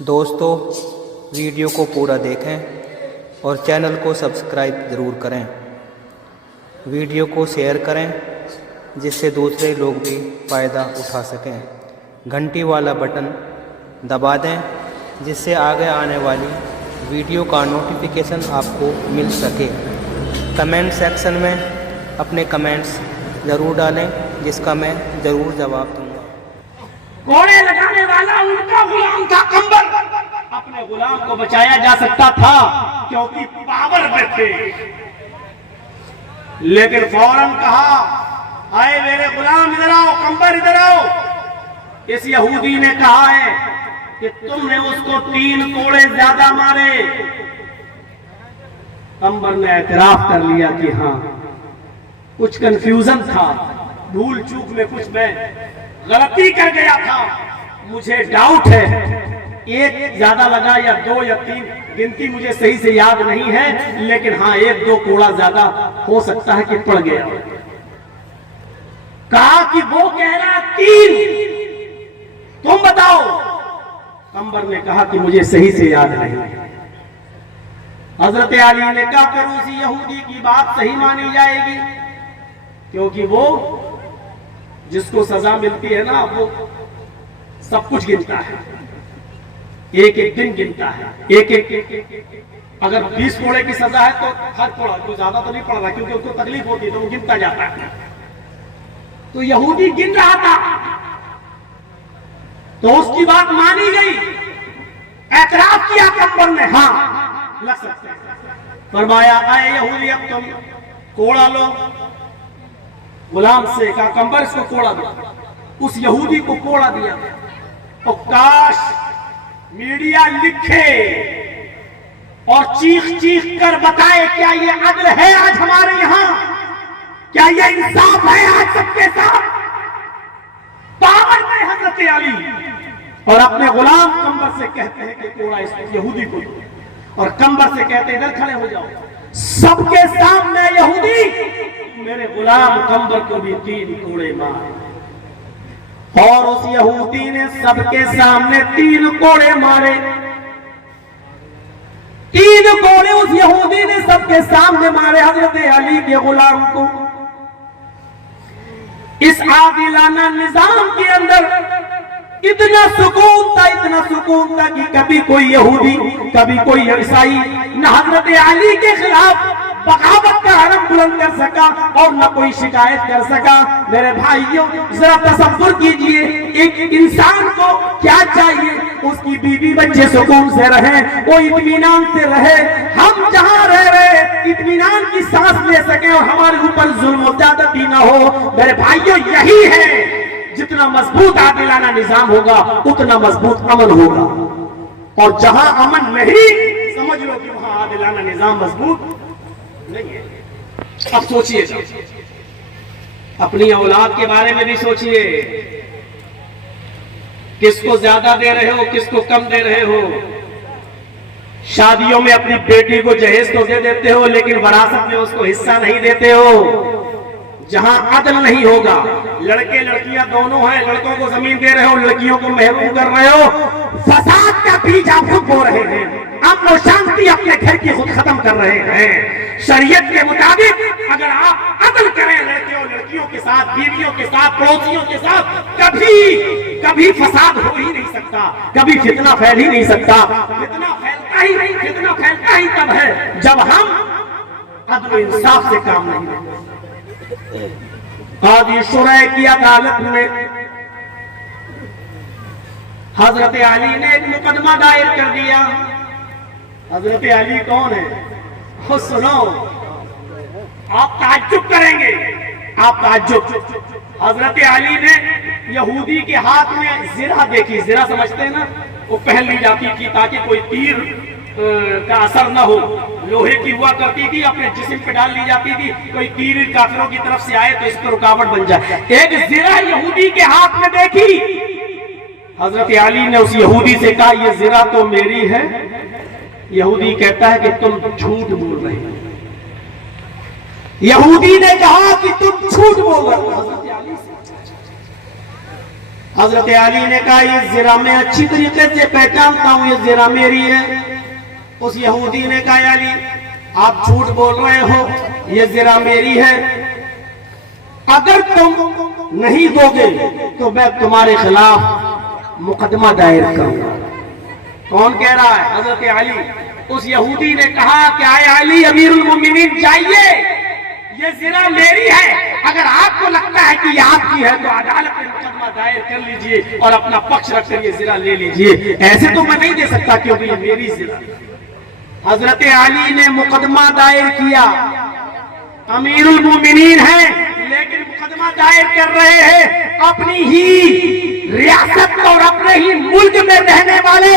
دوستو ویڈیو کو پورا دیکھیں اور چینل کو سبسکرائب ضرور کریں، ویڈیو کو شیئر کریں جس سے دوسرے لوگ بھی فائدہ اٹھا سکیں، گھنٹی والا بٹن دبا دیں جس سے آگے آنے والی ویڈیو کا نوٹیفیکیشن آپ کو مل سکے۔ کمنٹ سیکشن میں اپنے کمنٹس ضرور ڈالیں جس کا میں ضرور جواب دوں گا۔ کوڑے لگانے والا ان کا غلام تھا قمبر، اپنے غلام کو بچایا جا سکتا تھا کیونکہ پاور میں تھے، لیکن فوراً کہا آئے میرے غلام ادھر آؤ، قمبر ادھر آؤ۔ اس یہودی نے کہا ہے کہ تم نے اس کو 3 کوڑے زیادہ مارے۔ قمبر نے اعتراف کر لیا کہ ہاں کچھ کنفیوژن تھا، بھول چوک میں کچھ میں غلطی کر گیا تھا، مجھے ڈاؤٹ ہے 1 زیادہ لگا یا 2 یا 3، گنتی مجھے صحیح سے یاد نہیں ہے، لیکن ہاں 1-2 کوڑا زیادہ ہو سکتا ہے کہ پڑ گیا۔ کہا کہ وہ کہہ رہا 3، تم بتاؤ۔ قمبر نے کہا کہ مجھے صحیح سے یاد نہیں۔ حضرت علی نے کہا پھر اسی یہودی کی بات صحیح مانی جائے گی، کیونکہ وہ جس کو سزا ملتی ہے نا وہ سب کچھ گنتا ہے، ایک دن گنتا ہے، اگر 20 کوڑے کی سزا ہے تو ہر کوڑا، کوئی زیادہ تو نہیں پڑ رہا کیونکہ اس کو تکلیف ہوتی ہے تو وہ گنتا جاتا ہے۔ تو یہودی گن رہا تھا تو اس کی بات مانی گئی، اعتراف کیا قمبر نے، ہاں لگ سکتے ہیں۔ فرمایا اے یہودی اب تم کوڑا لو۔ غلام سے کہا قمبر اس کو کوڑا دو، اس یہودی کو کوڑا دیا۔ اور کاش میڈیا لکھے اور چیخ چیخ کر بتائے کیا یہ عدل ہے آج ہمارے یہاں، کیا یہ انصاف ہے آج سب کے ساتھ۔ پاور میں حضرت علی اور اپنے غلام قمبر سے کہتے ہیں کہ کوڑا اس یہودی کو دو، اور قمبر سے کہتے ہیں ادھر کھڑے ہو جاؤ۔ سب کے سامنے یہودی میرے غلام قمبر کو بھی 3 کوڑے مارے، اور اس یہودی نے سب کے سامنے 3 کوڑے مارے۔ 3 کوڑے اس یہودی نے سب کے سامنے مارے حضرت علی کے غلام کو۔ اس عادلانہ نظام کے اندر اتنا سکون تھا کہ کبھی کوئی یہودی کبھی کوئی عیسائی نہ حضرت علی کے خلاف بغاوت کا حرم بلند کر سکا اور نہ کوئی شکایت کر سکا۔ میرے بھائیوں ذرا تصور کیجئے ایک انسان کو کیا چاہیے، اس کی بیوی بچے سکون سے رہیں، وہ اطمینان سے رہے، ہم جہاں رہ رہے اطمینان کی سانس لے سکیں اور ہمارے اوپر ظلم و زیادتی نہ ہو۔ میرے بھائیوں یہی ہے، جتنا مضبوط عادلانہ نظام ہوگا اتنا مضبوط امن ہوگا، اور جہاں امن نہیں سمجھ لو کہ وہاں عادلانہ نظام مضبوط نہیں ہے۔ اب سوچئے اپنی اولاد کے بارے میں بھی سوچئے، کس کو زیادہ دے رہے ہو کس کو کم دے رہے ہو۔ شادیوں میں اپنی بیٹی کو جہیز تو دے دیتے ہو لیکن وراثت میں اس کو حصہ نہیں دیتے ہو۔ جہاں عدل نہیں ہوگا، لڑکے لڑکیاں دونوں ہیں، لڑکوں کو زمین دے رہے ہو لڑکیوں کو محروم کر رہے ہو، فساد کا بیج آپ خود بو رہے ہیں، امن و شانتی اپنے گھر کی خود ختم کر رہے ہیں۔ شریعت کے مطابق اگر آپ عدل کریں لڑکیوں لڑکیوں کے ساتھ، بیویوں کے ساتھ، پڑوسیوں کے ساتھ، کبھی فساد ہو ہی نہیں سکتا، کبھی فتنہ پھیل ہی نہیں سکتا۔ فتنہ پھیلتا ہی تب ہے جب ہم عدل و انصاف سے کام نہیں لیتے۔ قاضی شرح کی عدالت میں حضرت علی نے ایک مقدمہ دائر کر دیا۔ حضرت علی کون ہے؟ سنو آپ تعجب کریں گے، آپ تعجب۔ حضرت علی نے یہودی کے ہاتھ میں زرہ دیکھی، زرہ سمجھتے ہیں نا، وہ پہن لی جاتی تھی تاکہ کوئی تیر کا اثر نہ ہو، لوہے کی ہوا کرتی تھی، اپنے جسم پہ ڈال لی جاتی تھی، کوئی تیر کافروں کی طرف سے آئے تو اس پر رکاوٹ بن جائے۔ ایک زرہ یہودی کے ہاتھ میں دیکھی، حضرت علی نے اس یہودی سے کہا یہ زرہ تو میری ہے۔ یہودی کہتا ہے کہ تم جھوٹ بول رہے ہو۔ یہودی نے کہا کہ تم جھوٹ بول رہے ہو۔ حضرت علی سے حضرت علی نے کہا یہ زرا میں اچھی طریقے سے پہچانتا ہوں، یہ زرا میری ہے۔ اس یہودی نے کہا علی آپ جھوٹ بول رہے ہو، یہ زرا میری ہے، اگر تم نہیں دو گے تو میں تمہارے خلاف مقدمہ دائر کروں گا۔ کون کہہ رہا ہے؟ حضرت علی۔ اس یہودی نے کہا کہ اے علی امیر المومنین جائیے، یہ زرا میری ہے، اگر آپ کو لگتا ہے کہ یہ آپ کی ہے تو عدالت میں مقدمہ دائر کر لیجئے اور اپنا پکش رکھ کر یہ زرا لے لیجئے، ایسے تو میں نہیں دے سکتا کیونکہ یہ میری زرا۔ حضرت علی نے مقدمہ دائر کیا، امیر المومنین ہیں لیکن مقدمہ دائر کر رہے ہیں اپنی ہی ریاست اور اپنے ہی ملک میں رہنے والے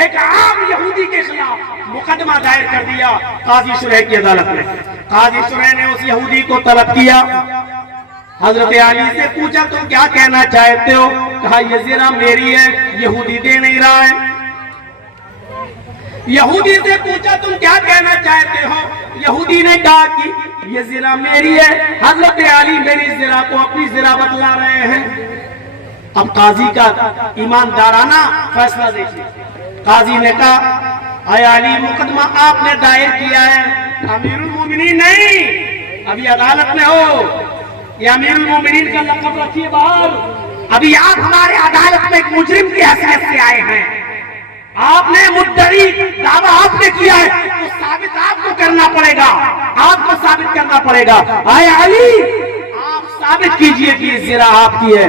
ایک عام یہودی کے خلاف مقدمہ دائر کر دیا قاضی شریح کی عدالت میں۔ قاضی شریح نے اس یہودی کو طلب کیا، حضرت علی سے پوچھا تم کیا کہنا چاہتے ہو؟ کہا یہ زرا میری ہے، یہودی دے نہیں رہا ہے۔ یہودی سے پوچھا تم کیا کہنا چاہتے ہو؟ یہودی نے کہا کہ یہ زرا میری ہے، حضرت علی میری زرا کو اپنی زرا بتلا رہے ہیں۔ اب قاضی کا ایماندارانہ فیصلہ دیکھیے۔ قاضی نے کہا اے علی مقدمہ آپ نے دائر کیا ہے، امیر المومنین نہیں، ابھی عدالت میں ہو، یہ امیر المومنین کا لقب رکھیے باہر، ابھی آپ ہمارے عدالت میں ایک مجرم کی حیثیت سے آئے ہیں، آپ نے مدعی دعویٰ آپ نے کیا ہے تو ثابت آپ کو کرنا پڑے گا، آپ کو ثابت کرنا پڑے گا۔ اے علی آپ ثابت کیجئے کہ یہ زرا آپ کی ہے۔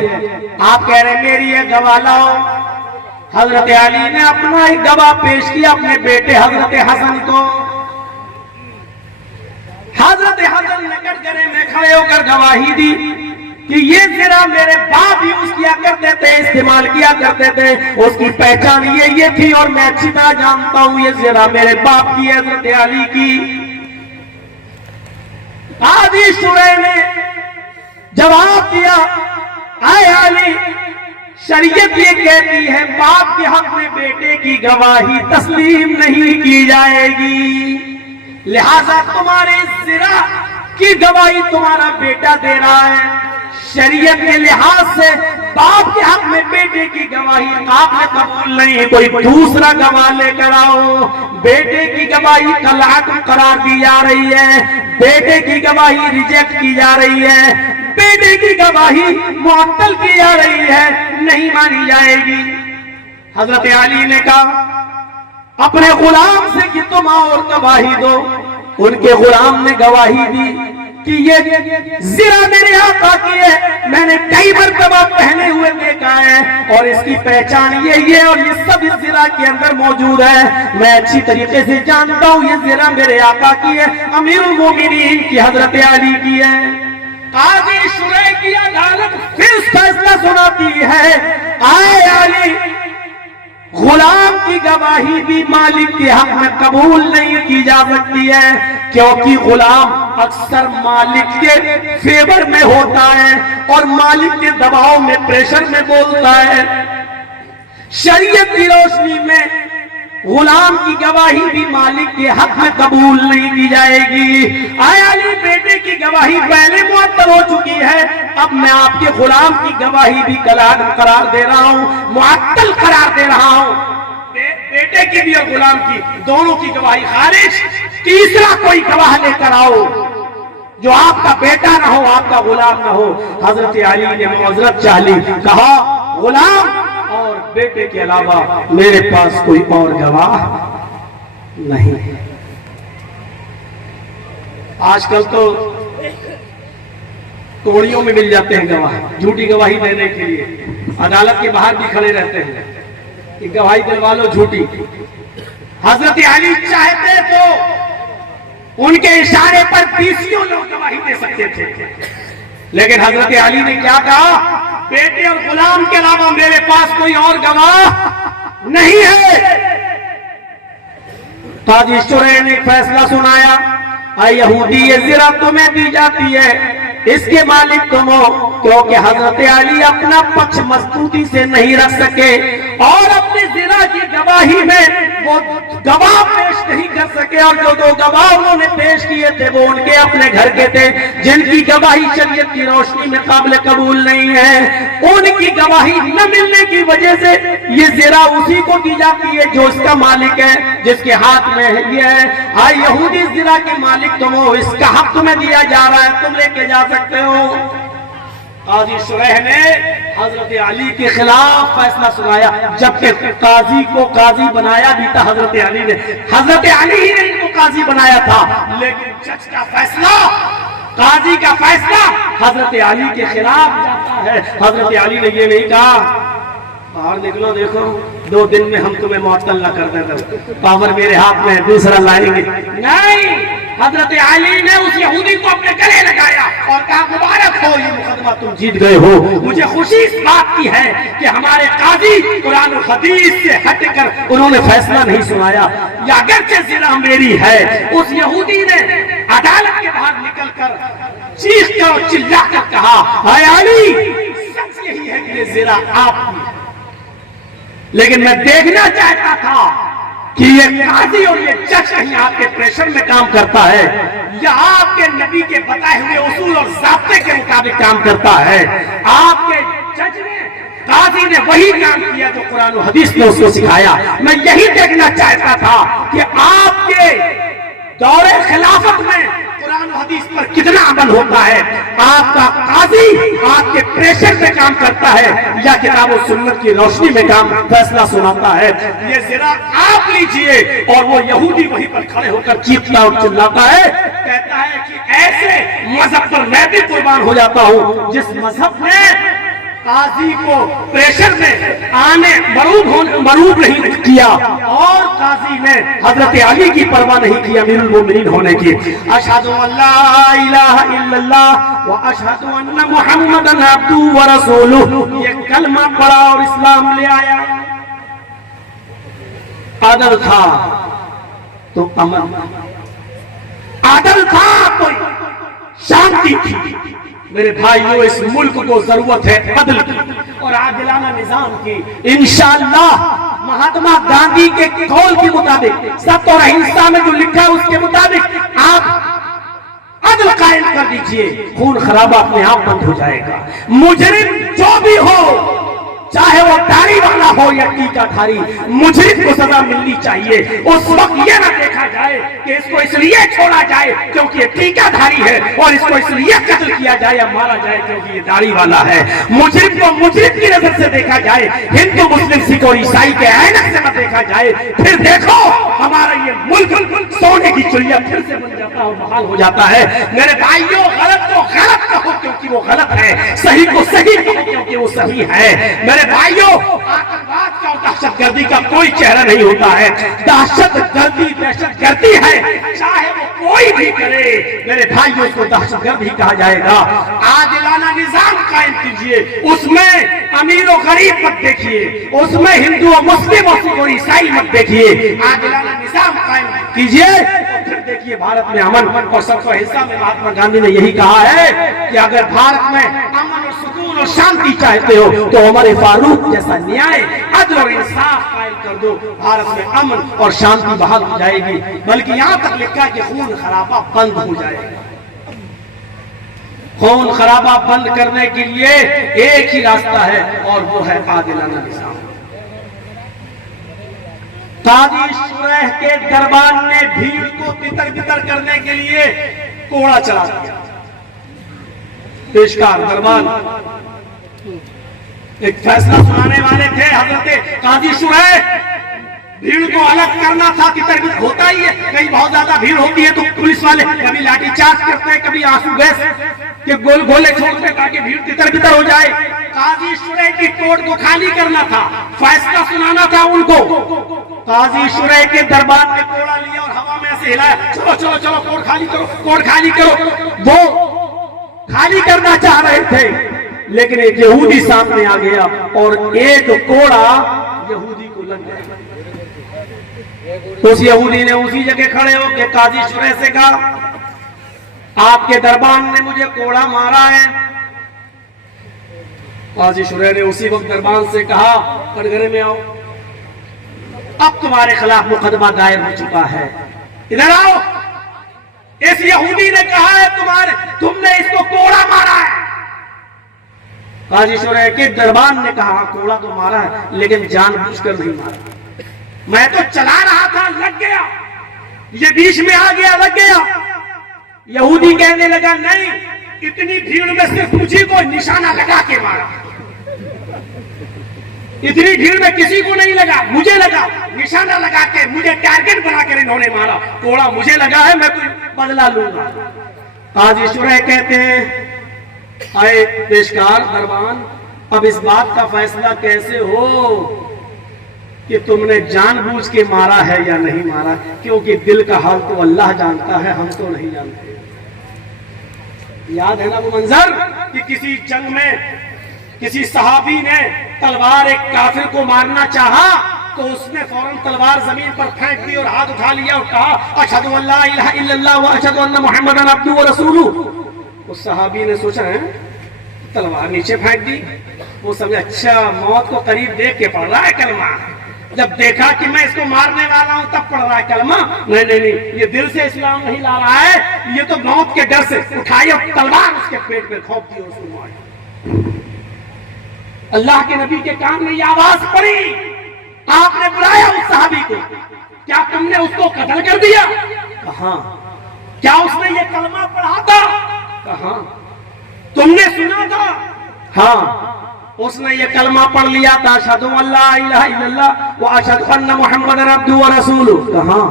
آپ کہہ رہے میری ہے، گواہ لاؤ۔ حضرت علی نے اپنا ایک گواہ پیش کیا اپنے بیٹے حضرت حسن کو۔ حضرت حسن نے کٹگرے میں کھڑے ہو کر گواہی دی کہ یہ زرا میرے باپ یوز کیا کرتے تھے، استعمال کیا کرتے تھے، اس کی پہچان یہ تھی اور میں اچھی طرح جانتا ہوں یہ زرا میرے باپ کی ہے، حضرت علی کی۔ قاضی شریح نے جواب دیا اے علی شریعت یہ کہتی ہے باپ کے حق میں بیٹے کی گواہی تسلیم نہیں کی جائے گی، لہذا تمہارے زرا کی گواہی تمہارا بیٹا دے رہا ہے، شریعت کے لحاظ سے باپ کے حق میں بیٹے کی گواہی قابل قبول نہیں، کوئی دوسرا گواہ لے کر آؤ۔ بیٹے کی گواہی طلاق قرار دی جا رہی ہے، بیٹے کی گواہی ریجیکٹ کی جا رہی ہے، بیٹے کی گواہی معطل کی جا رہی ہے، نہیں مانی جائے گی۔ حضرت علی نے کہا اپنے غلام سے کہ تم اور گواہی دو۔ ان کے غلام نے گواہی دی کہ یہ زرا میرے آقا کی ہے، میں نے کئی مرتبہ پہنے ہوئے دیکھا ہے اور اس کی پہچان یہ اور یہ سب اس زرا کے اندر موجود ہے، میں اچھی طریقے سے جانتا ہوں یہ زرا میرے آقا کی ہے، امیر المومنین کی حضرت علی کی ہے۔ قاضی شریح کی عدالت پھر فیصلہ سناتی ہے اے علی غلام کی گواہی بھی مالک کے حق میں قبول نہیں کی جا سکتی ہے، کیونکہ غلام اکثر مالک کے فیور میں ہوتا ہے اور مالک کے دباؤ میں پریشر میں بولتا ہے۔ شریعت کی روشنی میں غلام کی گواہی بھی مالک کے حق میں قبول نہیں کی جائے گی۔ اے علی بیٹے کی گواہی پہلے معطل ہو چکی ہے، اب میں آپ کے غلام کی گواہی بھی قرار دے رہا ہوں، معطل قرار دے رہا ہوں۔ بیٹے کی بھی اور غلام کی دونوں کی گواہی خارج، تیسرا کوئی گواہ لے کر آؤ جو آپ کا بیٹا نہ ہو، آپ کا غلام نہ ہو۔ حضرت علی نے معذرت چاہ لی، کہا غلام اور بیٹے کے علاوہ میرے پاس کوئی اور گواہ نہیں ہے۔ آج کل تو کوڑیوں میں مل جاتے ہیں گواہ، جھوٹی گواہی دینے کے لیے عدالت کے باہر بھی کھڑے رہتے ہیں کہ گواہی دلوا لو جھوٹی۔ حضرت علی چاہتے تو ان کے اشارے پر 20 لوگ گواہی دے سکتے تھے، لیکن حضرت علی نے کیا کہا بیٹے اور غلام کے علاوہ میرے پاس کوئی اور گواہ نہیں ہے۔ قاضی شریح نے فیصلہ سنایا اے یہودی یہ زرا تمہیں دی جاتی ہے، اس کے مالک تم ہو، کیونکہ حضرت علی اپنا پکش مضبوطی سے نہیں رکھ سکے اور اپنی زنا کی گواہی میں وہ گواہ پیش نہیں کر سکے، اور جو دو گواہ انہوں نے پیش کیے تھے وہ ان کے اپنے گھر کے تھے، جن کی گواہی شریعت کی روشنی میں قابل قبول نہیں ہے۔ ان کی گواہی نہ ملنے کی وجہ سے یہ زنا اسی کو دی جاتی ہے جو اس کا مالک ہے، جس کے ہاتھ میں یہ ہے۔ ہاں یہودی زنا کے مالک تم ہو، اس کا حق تمہیں دیا جا رہا ہے، تم لے کے جا سکتے ہو۔ قاضی شریح نے حضرت علی کے خلاف فیصلہ سنایا، جبکہ قاضی کو قاضی بنایا بھی تھا حضرت علی نے، حضرت علی ہی نے ان کو قاضی بنایا تھا، لیکن جج کا فیصلہ، قاضی کا فیصلہ حضرت علی کے خلاف جاتا ہے۔ حضرت علی نے یہ نہیں کہا باہر نکلو، دیکھو 2 دن میں ہم تمہیں معطل نہ کر دیتے، پاور میرے ہاتھ میں ہے، دوسرا لائیں گے۔ نہیں، حضرت علی نے اس یہودی کو اپنے گلے لگایا اور کہا مبارک ہو، یہ مقدمہ تم جیت گئے ہو۔ مجھے خوشی اس بات کی ہے کہ ہمارے قاضی قرآن و حدیث سے ہٹ کر انہوں نے فیصلہ نہیں سنایا، یا اگرچہ زنا میری ہے۔ اس یہودی نے عدالت کے باہر نکل کر چیخ کر اور چلا کر کہا، اے علی سچ یہی ہے کہ یہ زنا آپ کی، لیکن میں دیکھنا چاہتا تھا کہ یہ قاضی اور یہ جج کہیں آپ کے پریشر میں کام کرتا ہے یا آپ کے نبی کے بتائے ہوئے اصول اور ضابطے کے مطابق کام کرتا ہے۔ آپ کے جج نے، قاضی نے وہی کام کیا جو قرآن و حدیث نے اس کو سکھایا۔ میں یہی دیکھنا چاہتا تھا کہ آپ کے دور خلافت میں قرآن و حدیث پر کتنا عمل ہوتا ہے، آپ کا قاضی آپ کے پریشر میں کام کرتا ہے یا کتاب و سنت کی روشنی میں کام فیصلہ سناتا ہے۔ یہ ذرا آپ لیجئے۔ اور وہ یہودی وہیں پر کھڑے ہو کر چیختا اور چلاتا ہے، کہتا ہے کہ ایسے مذہب پر میں بھی قربان ہو جاتا ہوں جس مذہب نے قاضی کو پریشر میں آنے مروب نہیں کیا، اور قاضی نے حضرت علی کی پرواہ نہیں کی امیر المومنین ہونے کی۔ اشہد ان لا الہ الا اللہ و اشہد ان محمدا عبدہ و رسولہ، یہ کلمہ پڑھا اور اسلام لے آیا۔ عدل تھا تو امن، عدل تھا تو شانتی تھی۔ میرے بھائیوں، اس ملک کو ضرورت ہے عدل کی اور عادلانہ نظام کی۔ انشاءاللہ مہاتما گاندھی کے قول کے مطابق، ستیہ اور اہنسا میں جو لکھا ہے اس کے مطابق آپ عدل قائم کر دیجئے، خون خرابہ اپنے آپ بند ہو جائے گا۔ مجرم جو بھی ہو، چاہے وہ داڑھی والا ہو یا ٹیکا دھاری، مجرم کو سزا ملنی چاہیے۔ اس وقت یہ نہ دیکھا جائے کہ اس کو اس لیے چھوڑا جائے کیونکہ یہ ٹیکا دھاری ہے، اور اس کو اس لیے قتل کیا جائے یا مارا جائے کیونکہ یہ داڑھی والا ہے۔ مجرم کو مجرم کی نظر سے دیکھا جائے، ہندو مسلم سکھ اور عیسائی کے عینک سے نہ دیکھا جائے۔ پھر دیکھو ہمارا یہ ملک سونے کی چڑیا پھر سے بن جاتا اور بحال ہو جاتا ہے۔ میرے بھائیوں، غلط کو غلط کہو کیونکہ وہ غلط ہے، صحیح کو صحیح کہو کیونکہ وہ صحیح ہے۔ میرے بھائیوں، آتنکواد کا اور دہشت گردی کا کوئی چہرہ نہیں ہوتا ہے۔ دہشت گردی ہے، چاہے وہ کوئی بھی کرے، میرے بھائیوں اس کو دہشت گرد ہی کہا جائے گا۔ عادلانہ نظام قائم کیجئے، اس میں امیر و غریب مت دیکھیے، اس میں ہندو و مسلم و سکھ اور عیسائی مت دیکھیے، عادلانہ نظام قائم کیجئے۔ پھر دیکھیے بھارت میں امن اور سب کا حصہ میں مہاتما گاندھی نے یہی کہا ہے کہ اگر بھارت میں امن اور سکون اور شانتی چاہتے ہو تو عمر فاروق جیسا نیائے، عدل اور انصاف قائم کر دو، بھارت میں امن اور شانتی بحال ہو جائے گی۔ بلکہ یہاں تک لکھا کہ خون خرابہ بند ہو جائے گا۔ خون خرابہ بند کرنے کے لیے ایک ہی راستہ ہے اور وہ ہے عادلانہ نظام۔ قاضی شریح کے دربار نے بھیڑ کو تتر بتر کرنے کے لیے کوڑا چلا دیا۔ پیشکار دربار ایک فیصلہ سنانے والے تھے حضرت قاضی شریح، بھیڑ کو الگ کرنا تھا۔ تتر بتر ہوتا ہی ہے، کہیں بہت زیادہ بھیڑ ہوتی ہے تو پولیس والے کبھی لاٹھی چارج کرتے ہیں، کبھی آنسو گیس کے گولے چھوڑتے ہیں تاکہ بھیڑ تتر بتر ہو جائے۔ قاضی شریح کی کوٹ کو خالی کرنا تھا، فیصلہ سنانا تھا ان کو۔ قاضی شریح کے دربار میں کوڑا لیا اور ہوا میں ایسے ہلایا، چلو چلو چلو کوٹ خالی کرو، کوٹ خالی کرو۔ وہ خالی کرنا چاہ رہے تھے لیکن ایک یہودی سامنے آ گیا اور ایک کوڑا یہودی کو لگ گیا۔ اس یہودی نے اسی جگہ کھڑے ہو کے قاضی شریح سے کہا، آپ کے دربار نے مجھے کوڑا مارا ہے، قاضی شریح نے اسی وقت دربان سے کہا کٹگرے میں آؤ، اب تمہارے خلاف مقدمہ دائر ہو چکا ہے، ادھر آؤ، اس یہودی نے کہا ہے تم نے اس کو کوڑا مارا ہے۔ قاضی شریح کے دربان نے کہا کوڑا تو مارا ہے لیکن جان بوجھ کر نہیں مارا، میں تو چلا رہا تھا لگ گیا، یہ بیچ میں آ گیا لگ گیا۔ یہودی کہنے لگا نہیں، اتنی بھیڑ میں صرف مجھے کو نشانہ لگا کے مارا، اتنی بھیڑ میں کسی کو نہیں لگا، مجھے لگا، نشانہ لگا کے مجھے ٹارگٹ بنا کر انہوں نے مارا، کوڑا مجھے لگا ہے، میں کوئی بدلہ لوں گا۔ قاضی شریح کہتے ہیں آئے پیشکار دربان، اب اس بات کا فیصلہ کیسے ہو کہ تم نے جان بوجھ کے مارا ہے یا نہیں مارا، کیونکہ دل کا حال تو اللہ جانتا ہے، ہم تو نہیں جانتے۔ یاد ہے نا وہ منظر کہ کسی جنگ میں کسی صحابی نے تلوار ایک کافر کو مارنا چاہا تو اس نے فوراً تلوار زمین پر پھینک دی اور ہاتھ اٹھا لیا اور کہا اشہد ان لا الہ الا اللہ واشہد ان محمدا عبدہ ورسولہ۔ اس صحابی نے سوچا ہے تلوار نیچے پھینک دی، وہ سمجھا اچھا موت کو قریب دیکھ کے پڑھ رہا ہے کلمہ، جب دیکھا کہ میں اس کو مارنے والا ہوں تب پڑھ رہا ہے کلمہ، نہیں یہ دل سے اسلام نہیں لا رہا ہے، یہ تو موت کے ڈر سے اٹھائی اور تلوار اس کے پیٹ میں کھونپ دی اور اس کو مار دیا۔ اللہ کے نبی کے کان میں یہ آواز پڑی، آپ نے بلایا اس صحابی کو، کیا تم نے اس کو قتل کر دیا؟ کہاں۔ کیا اس نے یہ کلمہ پڑھا تھا؟ کہاں۔ تم نے سنا تھا؟ ہاں۔ اس نے یہ کلمہ پڑھ لیا تھا اشہد ان لا الہ الا اللہ واشہد ان محمدا عبدہ ورسولہ۔ کہاں۔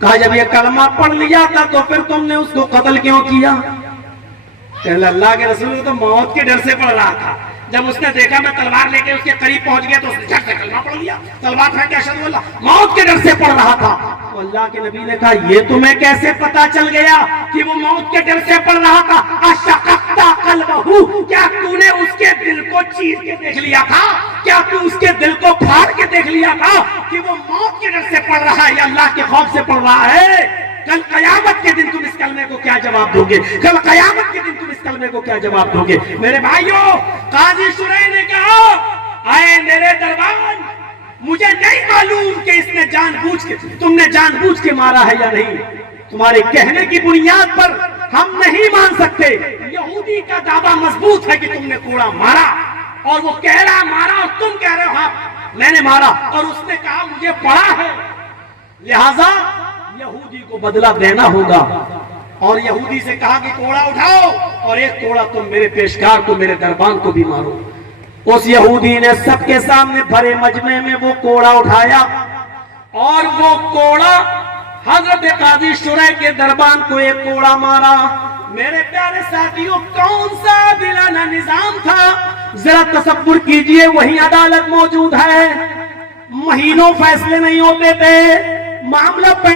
کہا جب یہ کلمہ پڑھ لیا تھا تو پھر تم نے اس کو قتل کیوں کیا؟ کہ اللہ کے رسول تو موت کے ڈر سے پڑھ رہا تھا، جب اس نے دیکھا میں تلوار لے کے اس کے قریب پہنچ گیا تو اس نے جھٹ سے کلمہ پڑھ لیا، تلوار پھینک کے اشہد اللہ، موت کے ڈر سے پڑھ رہا تھا۔ تو اللہ کے نبی نے کہا یہ تمہیں کیسے پتا چل گیا کہ وہ موت کے ڈر سے پڑھ رہا تھا؟ اشققت قلبہ، کیا تو نے اس کے دل کو چیر کے دیکھ لیا تھا؟ کیا تو اس کے دل کو پھاڑ کے دیکھ لیا تھا کہ وہ موت کے ڈر سے پڑھ رہا ہے یا اللہ کے خوف سے پڑھ رہا ہے؟ کل قیامت کے دن تم اس کلمے کو کیا جواب دو گے؟ کل قیامت کے دن تم اس کلمے کو کیا جواب دو گے؟ میرے بھائیوں، قاضی شریح نے کہا آئے میرے دربان، مجھے نہیں معلوم کہ اس نے تم نے جان بوجھ کے مارا ہے یا نہیں، تمہارے کہنے کی بنیاد پر ہم نہیں مان سکتے۔ یہودی کا دعویٰ مضبوط ہے کہ تم نے کوڑا مارا، اور وہ کہہ رہا مارا اور تم کہہ رہے ہو ہاں میں نے مارا، اور اس نے کہا مجھے پڑا ہے، لہذا یہودی کو بدلہ دینا ہوگا۔ اور یہودی سے کہا کہ کوڑا اٹھاؤ اور ایک کوڑا تم میرے پیشکار کو، میرے دربان کو بھی مارو۔ اس یہودی نے سب کے سامنے بھرے مجمع میں وہ کوڑا اٹھایا، اور وہ کوڑا حضرت قاضی شریح کے دربان کو ایک کوڑا مارا۔ میرے پیارے ساتھیوں، کون سا عادلانہ نظام تھا؟ ذرا تصور کیجئے، وہی عدالت موجود ہے، مہینوں فیصلے نہیں ہوتے تھے، معاملہ